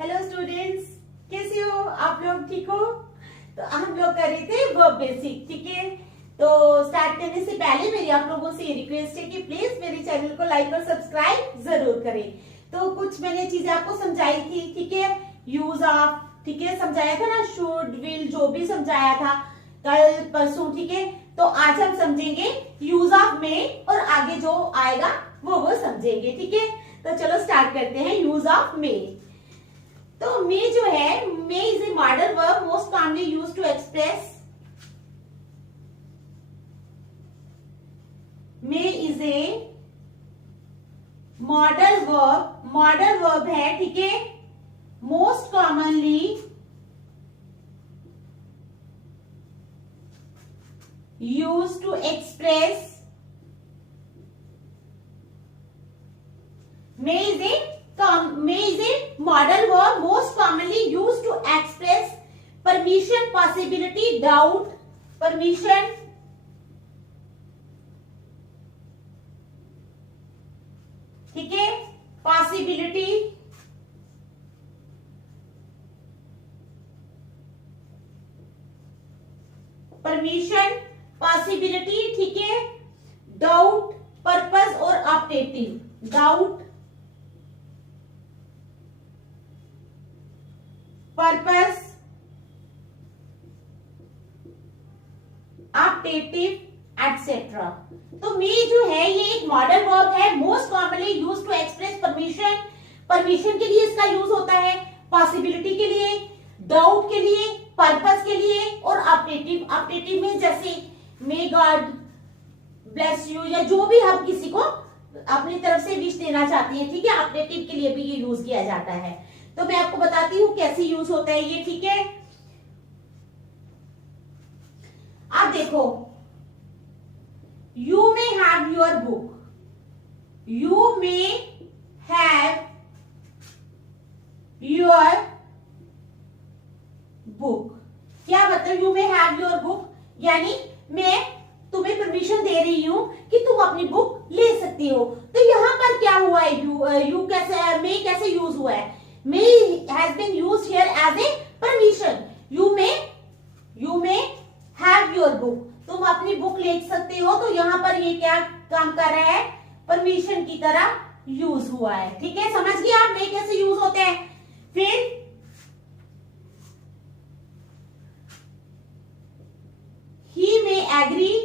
Hello students, कैसे हो आप लोग? ठीक हो? तो हम लोग कर रहे थे वर्ब बेसिक, ठीक है। तो स्टार्ट करने से पहले मेरी आप लोगों से रिक्वेस्ट है कि प्लीज मेरे चैनल को लाइक और सब्सक्राइब जरूर करें। तो कुछ मैंने चीजें आपको समझाई थी, ठीक है। यूज ऑफ, ठीक है, समझाया था ना, शुड, विल, जो भी समझाया था कल परसों, ठीक है। तो आज हम समझेंगे यूज ऑफ में, और आगे जो आएगा वो समझेंगे, ठीक है। तो चलो स्टार्ट करते हैं यूज ऑफ में। तो मे जो है, may is a modal verb most commonly used to express, may is a modal verb है, ठीक है। Most commonly used to express, may is a modal verb most commonly used to express permission, possibility, doubt, permission, ठीक है, possibility, permission, possibility, ठीक है, doubt, purpose और optative, doubt, purpose, optative, etcetera. तो may जो है ये एक मॉडल वर्ब है, most commonly used to express permission. Permission के लिए इसका यूज होता है, पॉसिबिलिटी के लिए, डाउट के लिए, पर्पस के लिए और ऑप्टेटिव। ऑप्टेटिव में जैसे मे गॉड ब्लेस यू, या जो भी हम किसी को अपनी तरफ से विश देना चाहती है, ठीक है, ऑप्टेटिव के लिए भी ये यूज किया जाता है। तो मैं आपको बताती हूं कैसे यूज होता है ये, ठीक है। आप देखो, you may have your book, you may have your book. क्या मतलब you may have your book? यानी मैं तुम्हें परमिशन दे रही हूं कि तुम अपनी बुक ले सकती हो। तो यहां पर क्या हुआ है, यू कैसे, मे कैसे यूज हुआ है? May has been used here as a permission. You may have your book. तुम अपनी बुक ले सकते हो। तो यहाँ पर ये क्या काम कर रहा है? परमिशन की तरह यूज हुआ है, ठीक है। समझ गए आप may कैसे यूज होते हैं? फिर he may agree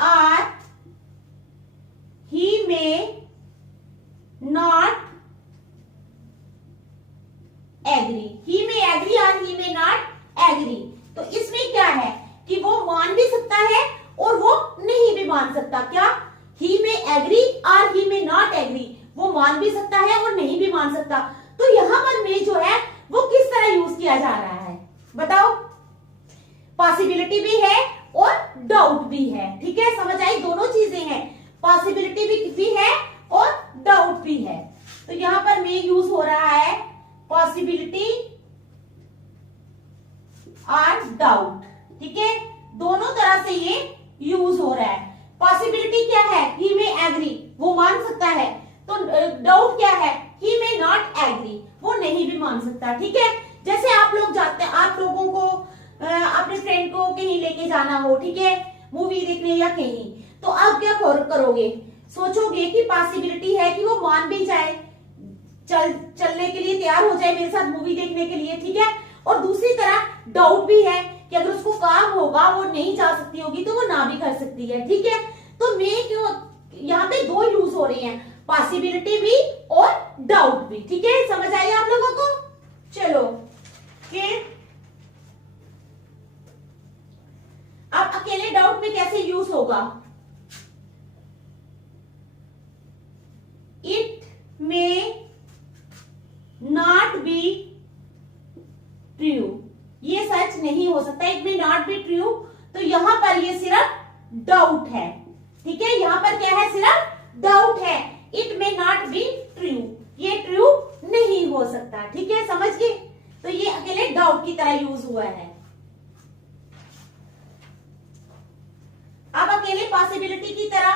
or he may not agree. He may agree or he may not agree. तो इसमें क्या है कि वो मान भी सकता है और वो नहीं भी मान सकता। क्या? He may agree or he may not agree. वो मान भी सकता है और नहीं भी मान सकता। तो यहां पर may जो है वो किस तरह यूज किया जा रहा है बताओ? पॉसिबिलिटी भी है और डाउट भी है, ठीक है। समझ आई? दोनों चीजें हैं, पॉसिबिलिटी भी है और डाउट भी है। तो यहां पर मे यूज हो रहा है पॉसिबिलिटी और डाउट, ठीक है। दोनों तरह से ये यूज हो रहा है। पॉसिबिलिटी क्या है? ही मे एग्री, वो मान सकता है। तो डाउट क्या है? ही मे नॉट एग्री, वो नहीं भी मान सकता, ठीक है। जैसे आप लोग जाते हैं, आप लोगों को अपने फ्रेंड को कहीं लेके जाना हो, ठीक है, मूवी देखने या कहीं, तो आप क्या करोगे? सोचोगे कि पॉसिबिलिटी है कि वो मान भी जाए, चलने के लिए तैयार हो जाए मेरे साथ मूवी देखने के लिए, ठीक है। और दूसरी तरफ डाउट भी है कि अगर उसको काम होगा, वो नहीं जा सकती होगी, तो वो ना भी कर सकती है, ठीक है। तो मैं क्यों, यहाँ पे दो यूज हो रही हैं, पॉसिबिलिटी भी और डाउट भी, ठीक है। समझ आई आप लोगों को? चलो फिर अब अकेले डाउट में कैसे यूज होगा? It may not be true, ये सच नहीं हो सकता, it may not be true. तो यहां पर ये सिर्फ डाउट है, ठीक है। यहां पर क्या है? सिर्फ डाउट है। It may not be true, ये ट्रू नहीं हो सकता, ठीक है। समझ गए? तो ये अकेले डाउट की तरह यूज हुआ है। अब अकेले पॉसिबिलिटी की तरह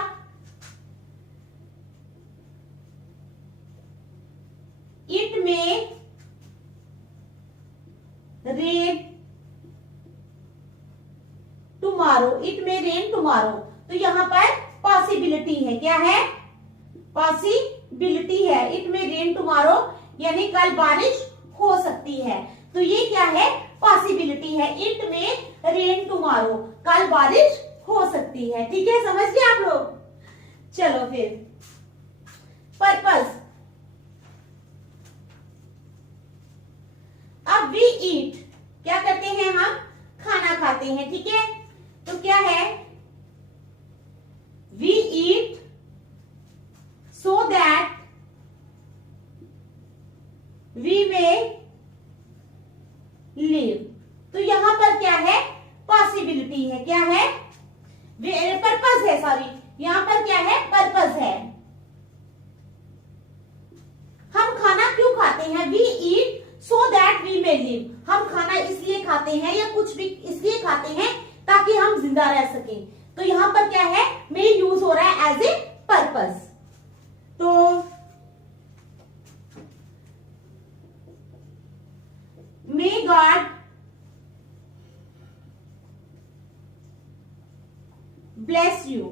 टुमारो, तो यहाँ पर पॉसिबिलिटी है, क्या है, पॉसिबिलिटी है। इट में रेन टुमारो यानी कल बारिश हो सकती है, तो ये क्या है, पॉसिबिलिटी है। इट में रेन टुमारो, कल बारिश हो सकती है। ठीक है, समझ गए आप लोग। चलो फिर पर्पस, अब वी ईट, क्या करते हैं हम, खाना खाते हैं। ठीक है, तो क्या है, we eat so that we may live, तो यहां पर क्या है, पॉसिबिलिटी है, क्या है, पर्पस है, सॉरी, यहां पर क्या है, पर्पस है। हम खाना क्यों खाते हैं, we eat so that we may live, हम खाना इसलिए खाते हैं या कुछ भी इसलिए खाते हैं ताकि हम जिंदा रह सकें, तो यहां पर क्या है, मे यूज हो रहा है एज ए पर्पस। तो may God bless you,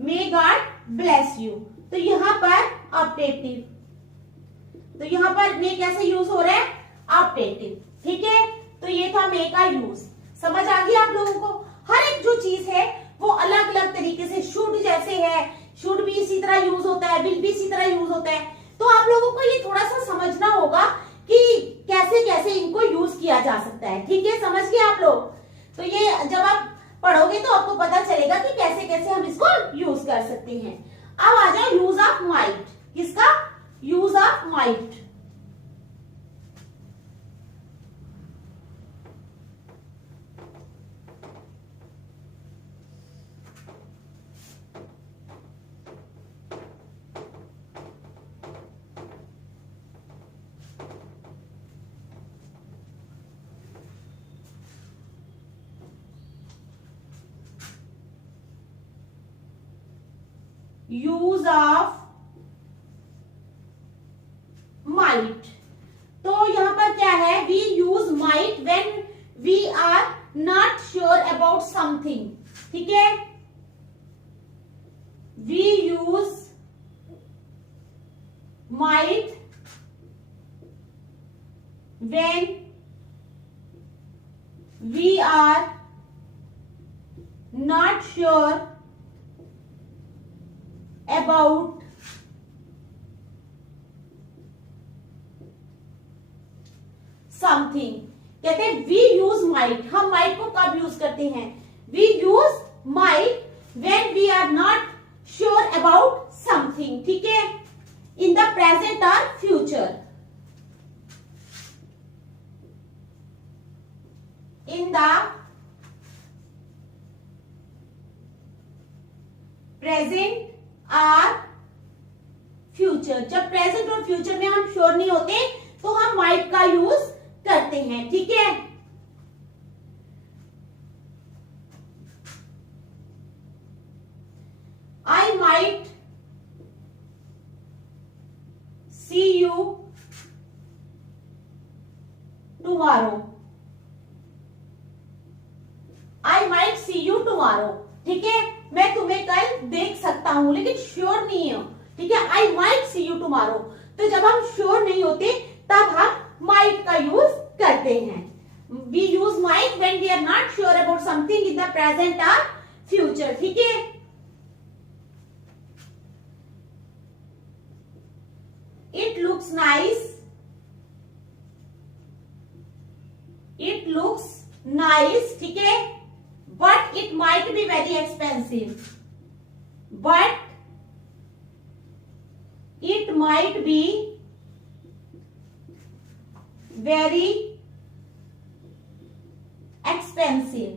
may God bless you, तो यहां पर ऑप्टेटिव, तो यहां पर मे कैसे यूज हो रहा है, ऑप्टेटिव। ठीक है, तो ये था मे का यूज, समझ आ गई आप लोगों को। हर एक जो चीज है वो अलग अलग तरीके से, शुड जैसे है, शुड भी इसी तरह यूज होता है, विल भी इसी तरह यूज होता है, तो आप लोगों को ये थोड़ा सा समझना होगा कि कैसे कैसे इनको यूज किया जा सकता है। ठीक है, समझ गए आप लोग। तो ये जब आप पढ़ोगे तो आपको पता चलेगा कि कैसे कैसे हम इसको यूज कर सकते हैं। अब आ जाओ यूज ऑफ माइट, किसका, use of might. Use of might, तो यहां पर क्या है, we use might when we are not sure about something. ठीक है, we use might when we are not sure about something. कहते हैं वी यूज माइट, हम माइट को कब यूज करते हैं, we use might when we are not sure about something. ठीक है, इन द प्रेजेंट और फ्यूचर, इन द प्रेजेंट और फ्यूचर, जब प्रेजेंट और फ्यूचर में हम श्योर नहीं होते तो हम माइट का यूज करते हैं। ठीक है, I might see you tomorrow, I might see you tomorrow. ठीक है, मैं तुम्हें कल देख सकता हूं लेकिन श्योर नहीं हूं। ठीक है, I might see you tomorrow, तो जब हम श्योर नहीं होते तब हम माइट का यूज करते हैं। We use might when we are not sure about something in the present और फ्यूचर। ठीक है, it looks nice, it looks nice. ठीक है, but it might be very expensive, but it might be very expensive.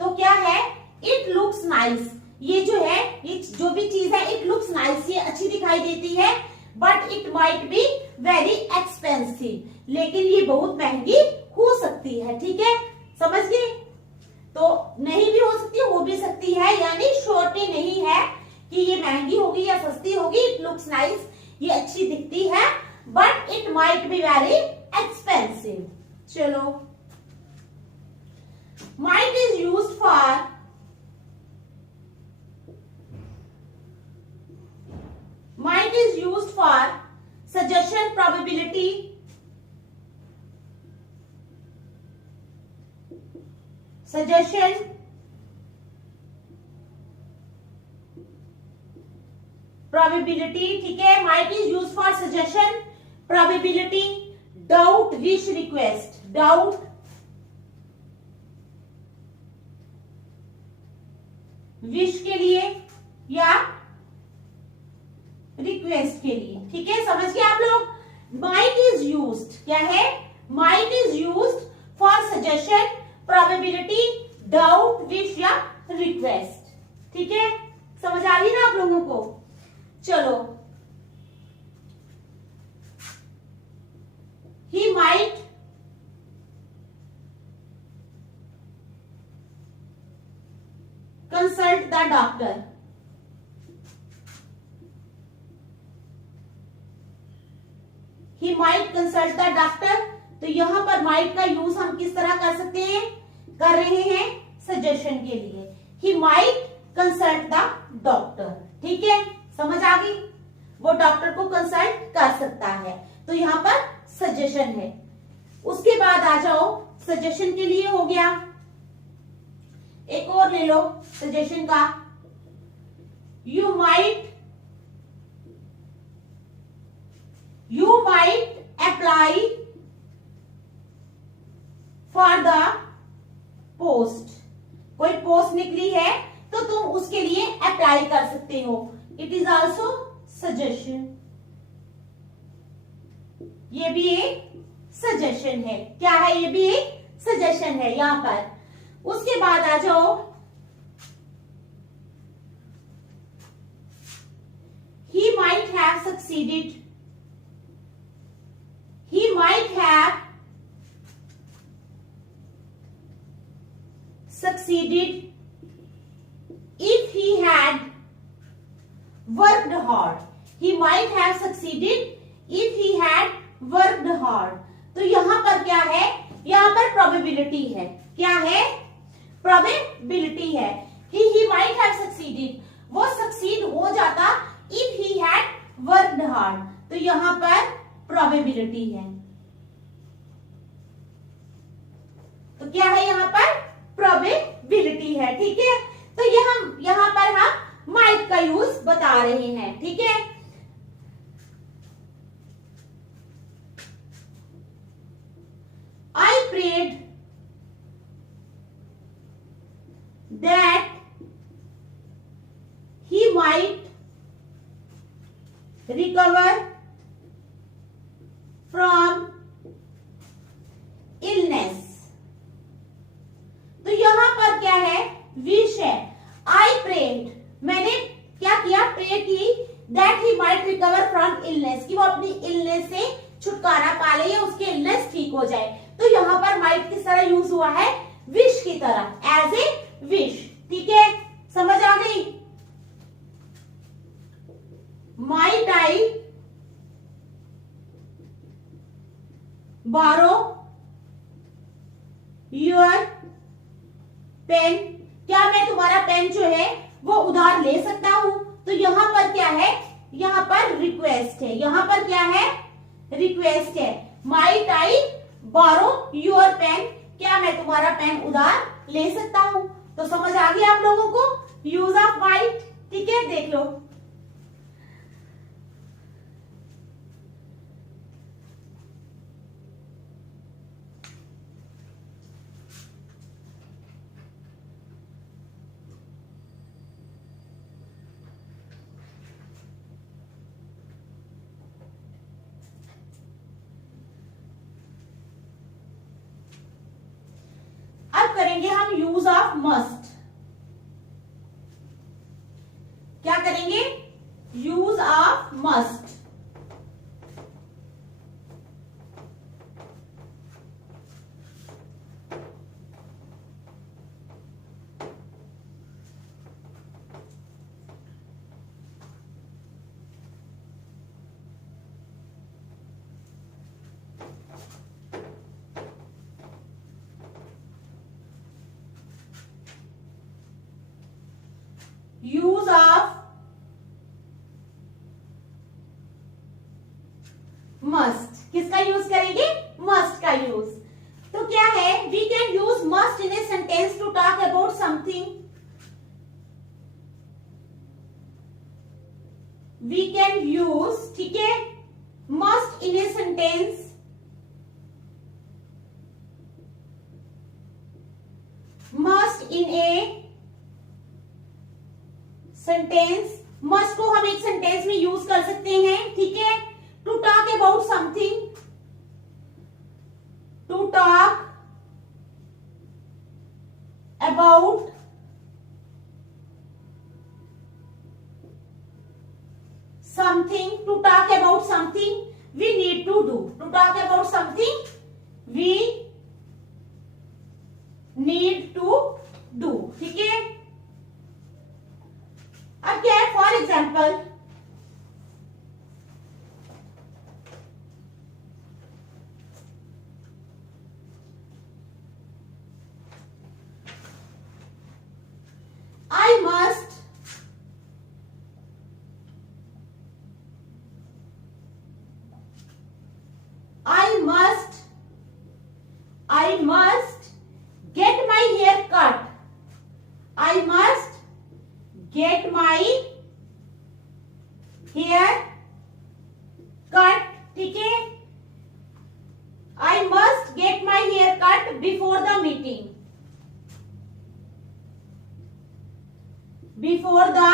तो क्या है, it looks nice, ये जो है, ये जो भी चीज है, इट लुक्स नाइस, ये अच्छी दिखाई देती है, but it might be very expensive, लेकिन ये बहुत महंगी हो सकती है। ठीक है, समझ गए। तो नहीं भी हो सकती है, हो भी सकती है, यानी श्योरिटी नहीं है कि ये महंगी होगी या सस्ती होगी। इट लुक्स नाइस, ये अच्छी दिखती है, but it might be very expensive. चलो, might is used for might is used for suggestion, probability, suggestion, probability, ठीक है। might is used for suggestion, probability, doubt, wish, request, doubt, wish के लिए या रिक्वेस्ट के लिए, ठीक है। समझ गए आप लोग। माइट इज यूज्ड क्या है? Might is used for suggestion, probability, doubt, wish या रिक्वेस्ट, ठीक है। समझ आ रही ना आप लोगों को? चलो, he might consult the doctor, he might consult the doctor. तो यहां पर माइट का यूज हम किस तरह कर सकते हैं? कर रहे हैं सजेशन के लिए। He might consult the doctor, ठीक है। समझ आ गई? वो डॉक्टर को कंसल्ट कर सकता है, तो यहां पर सजेशन है। उसके बाद आ जाओ, सजेशन के लिए हो गया। एक और ले लो सजेशन का, you might apply for the post. कोई पोस्ट निकली है तो तुम उसके लिए अप्लाई कर सकते हो, इट इज ऑल्सो सजेशन। ये भी एक सजेशन है। क्या है? ये भी एक सजेशन है यहां पर। उसके बाद आ जाओ, he might have succeeded, he might have succeeded if he had worked hard, he might have succeeded if he had worked hard। तो यहां पर क्या है? यहां पर प्रोबेबिलिटी है। क्या है? प्रोबेबिलिटी है कि he might have succeeded, वो सक्सीड हो जाता if he had worked hard। तो यहां पर प्रोबेबिलिटी है। तो क्या है यहां पर? प्रोबेबिलिटी है, ठीक है। तो यहां पर हम माइट का यूज बता रहे हैं, ठीक है। I prayed that he might recover from illness। तो यहां पर क्या है? विश है। I prayed, मैंने क्या किया? प्रे की that he might recover from illness, कि वो अपनी इलनेस से छुटकारा पा ले या उसकी इलनेस ठीक हो जाए। तो यहां पर माइट किस तरह यूज हुआ है? विश की तरह, एज ए विश, ठीक है। समझ आ गई? माइट आई बारो योर पेन, क्या मैं तुम्हारा पेन जो है वो उधार ले सकता हूं? तो यहां पर क्या है? यहां पर रिक्वेस्ट है। यहां पर क्या है? रिक्वेस्ट है। माइट आई बारो योर पेन, क्या मैं तुम्हारा पेन उधार ले सकता हूं? तो समझ आ गया आप लोगों को यूज ऑफ माइट, ठीक है। देख लो, अब करेंगे हम यूज ऑफ मस्ट। क्या करेंगे? Use of must. Use of must. किसका यूज करेंगे? मस्ट का यूज। तो क्या है, we can use must in a sentence to talk about something. We can use, ठीक है, must in a sentence must in a sentence. Must को हम एक सेंटेंस में यूज कर सकते हैं, ठीक है, to talk about something, to talk about something, to talk about something we need to do, to talk about something we need to do, ठीक है। अब क्या है, for example I must get my hair cut. I must get my hair cut, ठीक है। I must get my hair cut before the meeting. Before the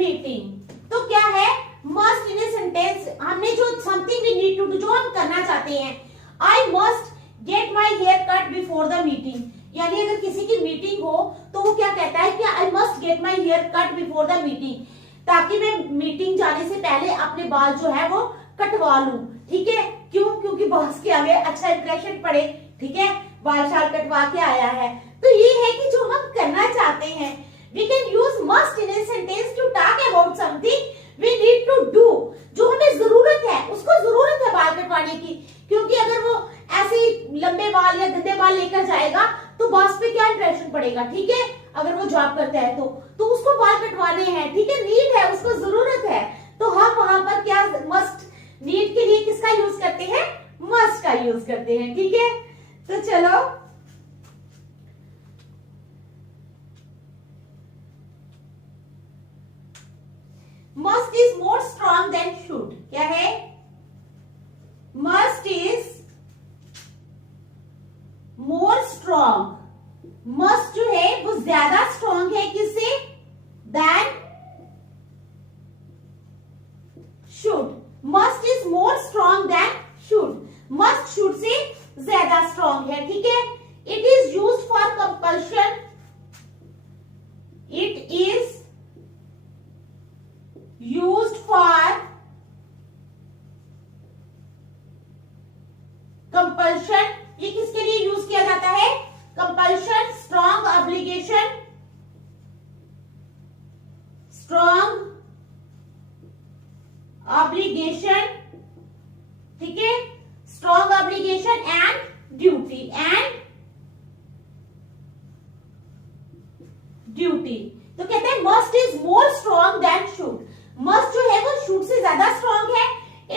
meeting. तो क्या है, मस्ट इन ए सेंटेंस, हमने जो something we need to do, जो हम करना चाहते हैं, I must get my hair cut before the meeting, यानी अगर किसी की मीटिंग हो तो वो क्या कहता है कि I must get my hair cut before the meeting, ताकि मैं मीटिंग जाने से पहले अपने बाल जो है वो कटवा लूं, ठीक है। क्यों? क्योंकि बॉस के आगे अच्छा इंप्रेशन पड़े, ठीक है, बाल शाल कटवा के आया है। तो ये है कि जो हम करना चाहते हैं, we can use must in a sentence to talk about something we need to do, जो हमें जरूरत है, उसको जरूरत है बाल कटवाने की, क्योंकि अगर वो ऐसे लंबे बाल या गंदे बाल लेकर जाएगा तो बॉस पे क्या इंप्रेशन पड़ेगा, ठीक है, अगर वो जॉब करता है तो उसको बाल कटवाने हैं, ठीक है, नीड है, उसको जरूरत है। तो हम वहां पर क्या मस्ट, नीड के लिए किसका यूज करते हैं? मस्ट का यूज करते हैं, ठीक है। तो चलो must is more strong than should, क्या है? must is more strong, must जो है वो ज्यादा स्ट्रॉन्ग है किससे? than should. must is more strong than should. must should से ज्यादा स्ट्रॉन्ग है, ठीक है। it is used for compulsion. it is used for compulsion. ये किसके लिए यूज किया जाता है? compulsion, strong obligation, strong obligation, ठीक है, strong obligation and duty, and duty। तो कहते हैं must is more strong than should. must जो है वो should से ज्यादा स्ट्रॉन्ग है।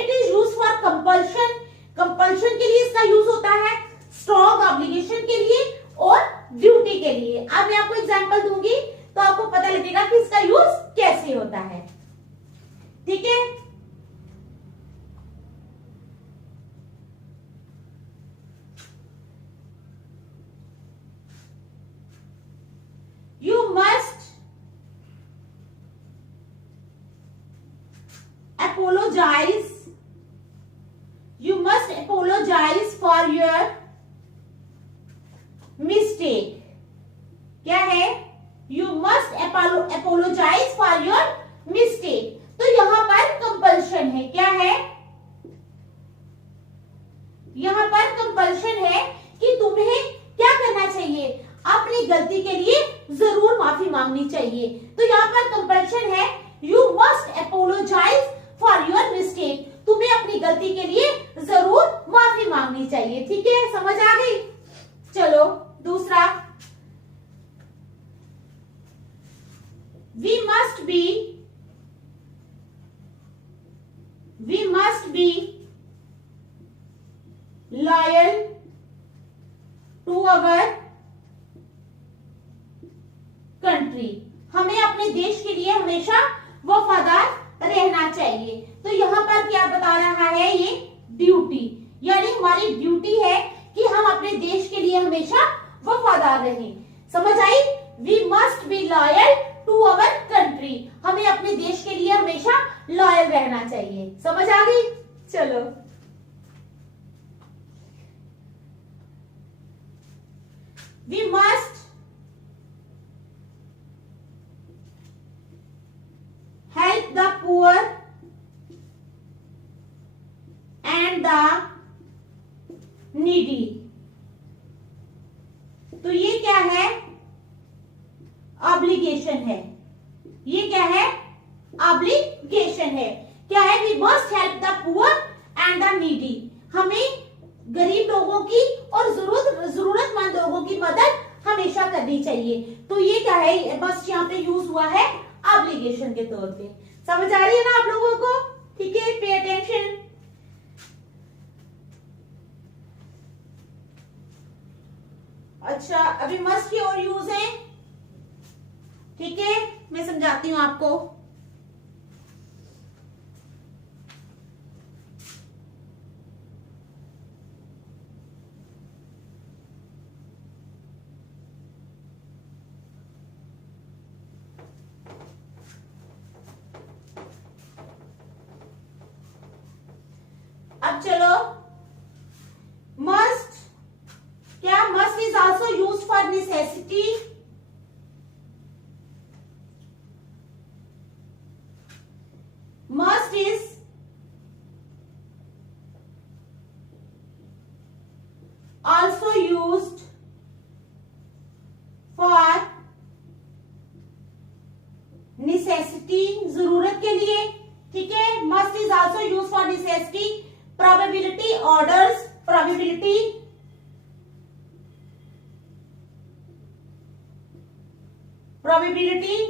it is used for compulsion, compulsion के लिए इसका यूज होता है, strong obligation के लिए और duty के लिए। अब मैं आपको एग्जांपल दूंगी तो आपको पता लगेगा कि इसका यूज कैसे होता है, ठीक है। You must apologize. You must apologize for your mistake. क्या है? You must apologize for your mistake. तो यहां पर कंपल्शन है, क्या है? यहां पर कंपल्शन है कि तुम्हें क्या करना चाहिए? अपनी गलती के लिए जरूर माफी मांगनी चाहिए। तो यहाँ पर कंपल्शन है, you must apologise for your mistake, तुम्हें अपनी गलती के लिए जरूर माफी मांगनी चाहिए, ठीक है, समझ आ गई। चलो दूसरा, वी मस्ट बी अपने देश के लिए हमेशा वफादार रहना चाहिए। तो यहाँ पर क्या बता रहा है ये ड्यूटी, यानी हमारी ड्यूटी है कि हम अपने देश के लिए हमेशा वफादार रहें। समझ आई? We must be loyal to our country, हमें अपने देश के लिए हमेशा लॉयल रहना चाहिए। समझ आ गई? चलो, we must help the poor and the needy। तो ये क्या है? ऑब्लिगेशन है। ये क्या है? ऑब्लिगेशन है। क्या है? We must help the poor and the needy, हमें गरीब लोगों की और जरूरतमंद लोगों की मदद हमेशा करनी चाहिए। तो ये क्या है? मस्ट यहाँ पे यूज हुआ है ऑब्लिगेशन के तौर पे। समझ आ रही है ना आप लोगों को? ठीक है, पे अटेंशन। अच्छा, अभी मस्ट की और यूज है। ठीक है, मैं समझाती हूं आपको। अब चलो, मस्ट, क्या must is also use for necessity? Must is also used for necessity, जरूरत के लिए। ठीक है, must is also use for necessity, probability orders, probability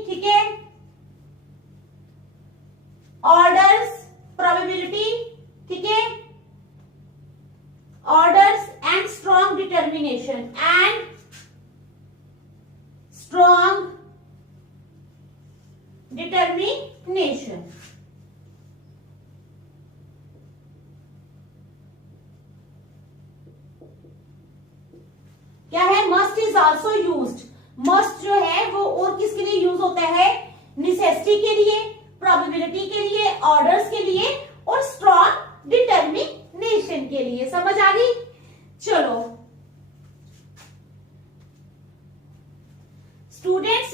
ठीक है, orders probability, ठीक है, orders and strong determination, and strong determination। क्या है? Must is also used. Must जो है वो और किसके लिए यूज होता है? नेसेसिटी के लिए, प्रोबेबिलिटी के लिए, ऑर्डर्स के लिए और स्ट्रॉन्ग डिटर्मिनेशन के लिए। समझ आ गई? चलो, students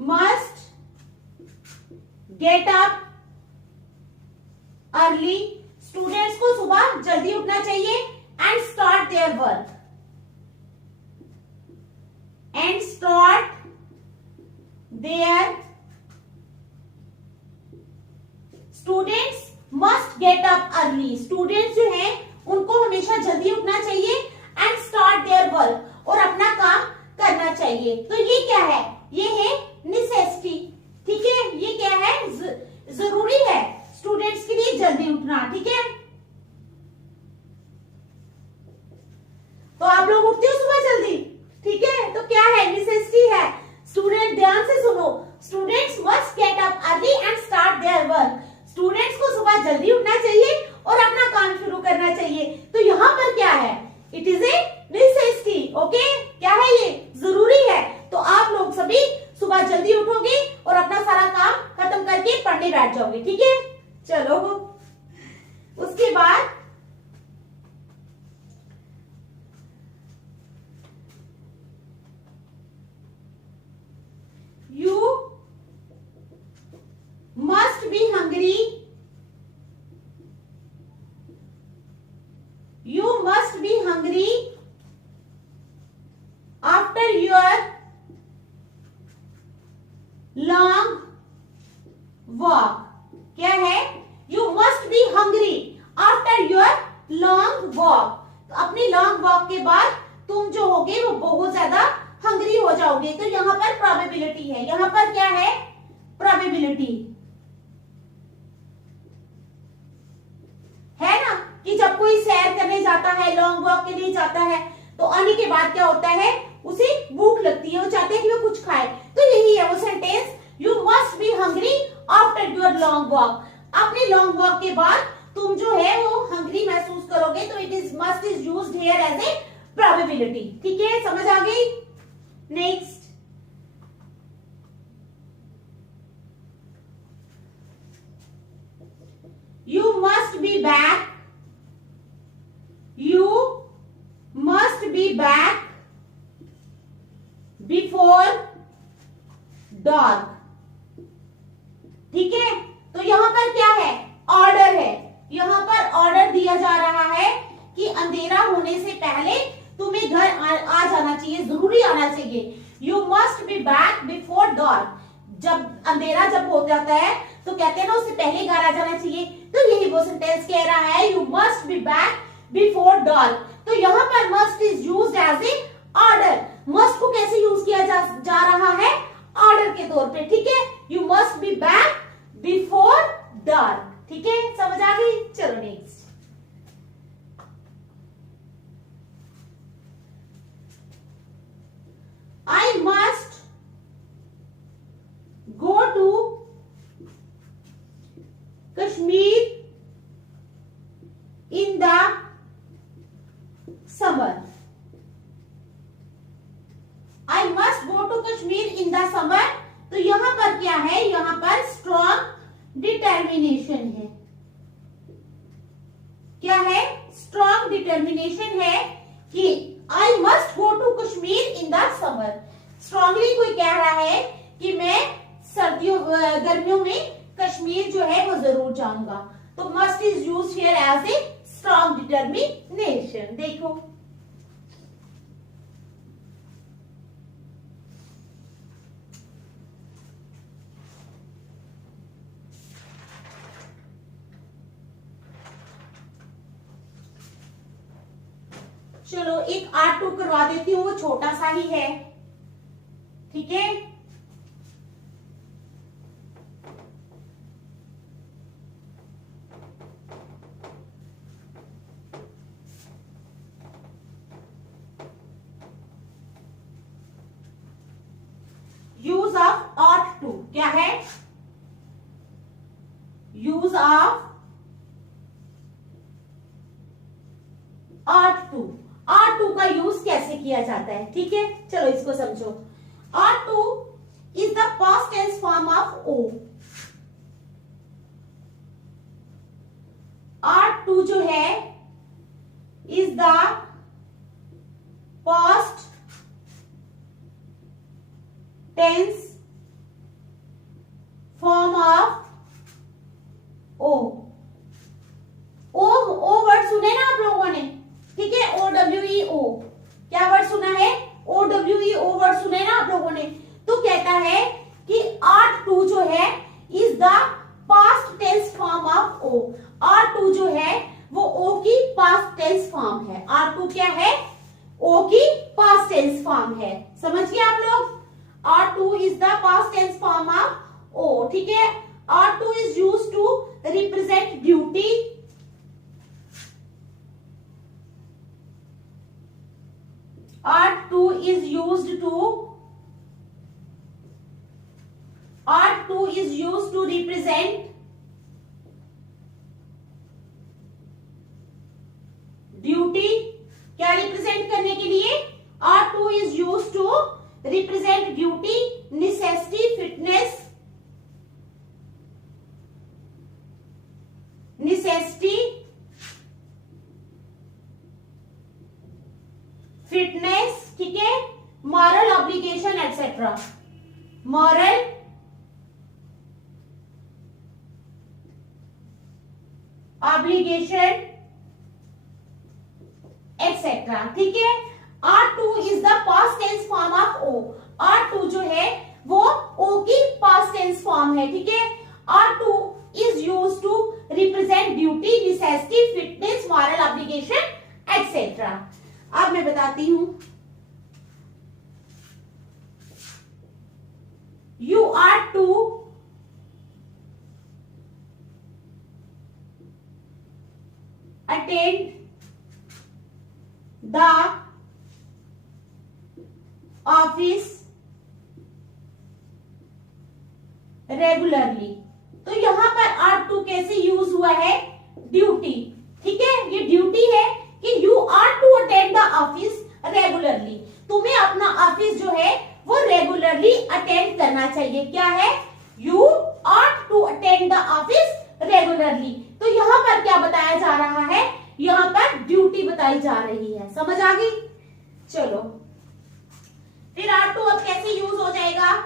must get up early, students को सुबह जल्दी उठना चाहिए। And start their work, and start their, students must get up early, students जो हैं उनको हमेशा जल्दी उठना चाहिए। एंड स्टार्ट देयर वर्क, और अपना काम करना चाहिए। तो ये क्या है? ये है नेसेसिटी। ठीक है, ये क्या है? जरूरी है स्टूडेंट्स के लिए जल्दी उठना। ठीक है, तो आप लोग उठते हो सुबह जल्दी? ठीक है, तो क्या है? नेसेसिटी है। स्टूडेंट ध्यान से सुनो, students must get up early and start their work, students को सुबह जल्दी उठना चाहिए और अपना काम शुरू करना चाहिए। तो यहाँ पर क्या है? It is a necessity. Okay, क्या है? ये जरूरी है। तो आप लोग सभी सुबह जल्दी उठोगे और अपना सारा काम खत्म करके पढ़ने बैठ जाओगे। ठीक है, चलो, उसके बाद you must be hungry, you must be hungry after your long walk. क्या है? You must be hungry after your long walk, तो अपनी लॉन्ग वॉक के बाद तुम जो होगे वो बहुत ज्यादा हंग्री हो जाओगे। तो यहाँ पर प्रोबेबिलिटी है। यहाँ पर क्या है? प्रोबेबिलिटी है ना, कि जब कोई सैर करने जाता है, लॉन्ग वॉक के लिए जाता है, तो आने के बाद क्या होता है, उसे भूख लगती है, वो चाहते हैं कि वो कुछ खाए। तो यही है वो sentence, you must be hungry after your long walk. अपने लॉन्ग वॉक के बाद तुम जो है वो हंग्री महसूस करोगे, तो it is must is used here as a probability. ठीक है, समझ आ गई। Next, you must be back, you must be back before dark। ठीक है, तो यहां पर क्या है, ऑर्डर है। यहां पर ऑर्डर दिया जा रहा है कि अंधेरा होने से पहले तुम्हें घर आ जाना चाहिए, जरूरी आना चाहिए। You must be back before dark. जब अंधेरा जब हो जाता है तो कहते हैं ना, उससे पहले घर आ जाना चाहिए। तो यही वो सेंटेंस कह रहा है, you must be back before dark. तो यहाँ पर must is used as a order. Must को कैसे यूज किया जा रहा है, ऑर्डर के तौर पे। ठीक है, you must be back before dark. ठीक है, समझ आ गई। चलो next, I must go to Kashmir in the summer। I must go to Kashmir in the summer। तो यहां पर क्या है, यहां पर स्ट्रॉन्ग डिटर्मिनेशन है। क्या है, स्ट्रॉन्ग डिटर्मिनेशन है कि I must go to Kashmir in the summer. Strongly कोई कह रहा है कि मैं सर्दियों गर्मियों में कश्मीर जो है वो जरूर जाऊंगा। तो must is used here as a strong determination. देखो, चलो एक आर्ट टू करवा देती हूँ, वो छोटा सा ही है। ठीक है, यूज ऑफ आर्ट टू क्या है, use of ought to. Ought to का यूज कैसे किया जाता है, ठीक है, चलो इसको समझो। Ought to is the past tense form of owe. Ought to जो है is the past tense form of owe. Owe word सुने ना आप लोगों ने, ठीक है, OWEO क्या वर्ड सुना है, OWEO वर्ड सुने ना आप लोगों ने। तो कहता है कि आर्ट टू जो है is the past tense form of owe. Ought to जो है वो ओ की पास्ट टेंस फॉर्म है। आर्ट टू क्या है, ओ की पास्ट टेंस फॉर्म है। समझ गए आप लोग, ought to is the past tense form of owe. ठीक है, ought to is used to represent duty, R2 is used to represent duty. क्या रिप्रेजेंट करने के लिए, R2 is used to represent duty, necessity, fitness, necessity, fitness, ठीक है, moral obligation etcetera. Moral obligation etcetera. ठीक है, R2 is the past tense form of owe. R2 जो है वो ओ की पास्ट टेंस फॉर्म है। ठीक है, R2 is used to represent duty, necessity, fitness, moral obligation etcetera. अब मैं बताती हूं, you are to attend the office regularly. तो यहां पर आर टू कैसे यूज हुआ है, ड्यूटी, ठीक है, ये ड्यूटी है कि you are to attend the office regularly, तुम्हें अपना ऑफिस जो है वो रेगुलरली अटेंड करना चाहिए। क्या है, you are to attend the office regularly. तो यहां पर क्या बताया जा रहा है, यहां पर ड्यूटी बताई जा रही है। समझ आ गई? चलो फिर आर टू अब कैसे यूज हो जाएगा,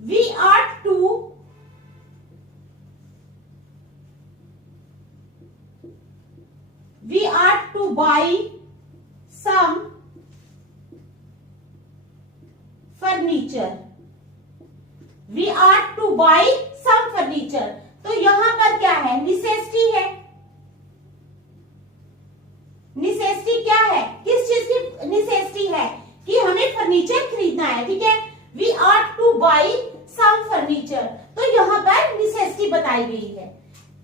we are to buy some furniture, we are to buy some furniture। तो यहां पर क्या है, निसेसिटी है। निसेसिटी क्या है, किस चीज की निसेसिटी है, कि हमें फर्नीचर खरीदना है, ठीक है। We are to buy some furniture, तो यहाँ पर निसेसिटी बताई गई है,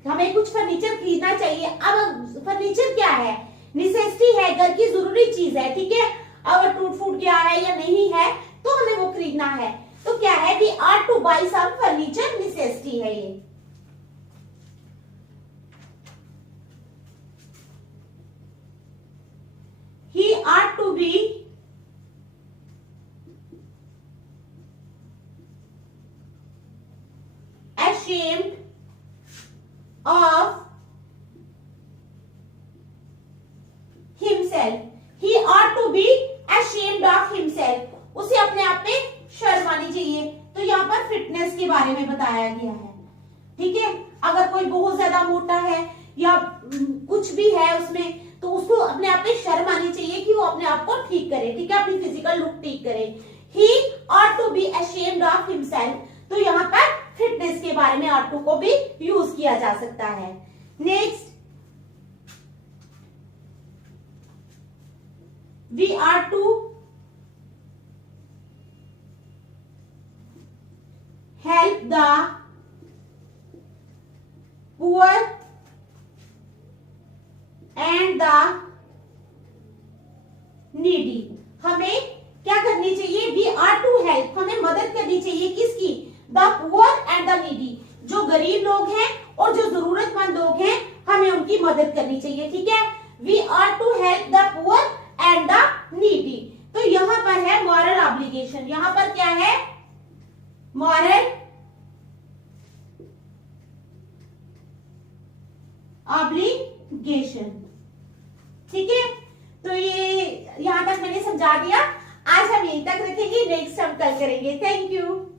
हमें कुछ फर्नीचर खरीदना चाहिए। अब फर्नीचर क्या है, निसेसिटी है, घर की जरूरी चीज है, ठीक है। अगर टूट फूट गया है या नहीं है तो हमें वो खरीदना है। तो क्या है, we are to buy some furniture, necessity है ये। He are to be ashamed of himself, he ought to be ashamed of himself, उसे अपने आप पे शर्म आनी चाहिए। तो यहाँ पर फिटनेस के बारे में बताया गया है, ठीक है। अगर कोई बहुत ज्यादा मोटा है या कुछ भी है उसमें, तो उसको अपने आप पे शर्म आनी चाहिए कि वो अपने आप को ठीक करे, ठीक है, अपनी फिजिकल लुक ठीक करे। he ought to be ashamed of himself, तो यहाँ पर फिटनेस के बारे में आर टू को भी यूज किया जा सकता है। Next, we are to help the poor and the needy, हमें क्या करनी चाहिए, वी आर टू हेल्प, हमें मदद करनी चाहिए, किसकी, the poor and the needy, जो गरीब लोग हैं और जो जरूरतमंद लोग हैं, हमें उनकी मदद करनी चाहिए, ठीक है। We are to help the poor and the needy. तो यहां पर है मॉरल ऑब्लिगेशन, यहां पर क्या है, मॉरल ऑब्लिगेशन, ठीक है। तो ये यहां तक मैंने समझा दिया। आज हम यहीं तक रखेंगे, नेक्स्ट हम कल करेंगे। Thank you.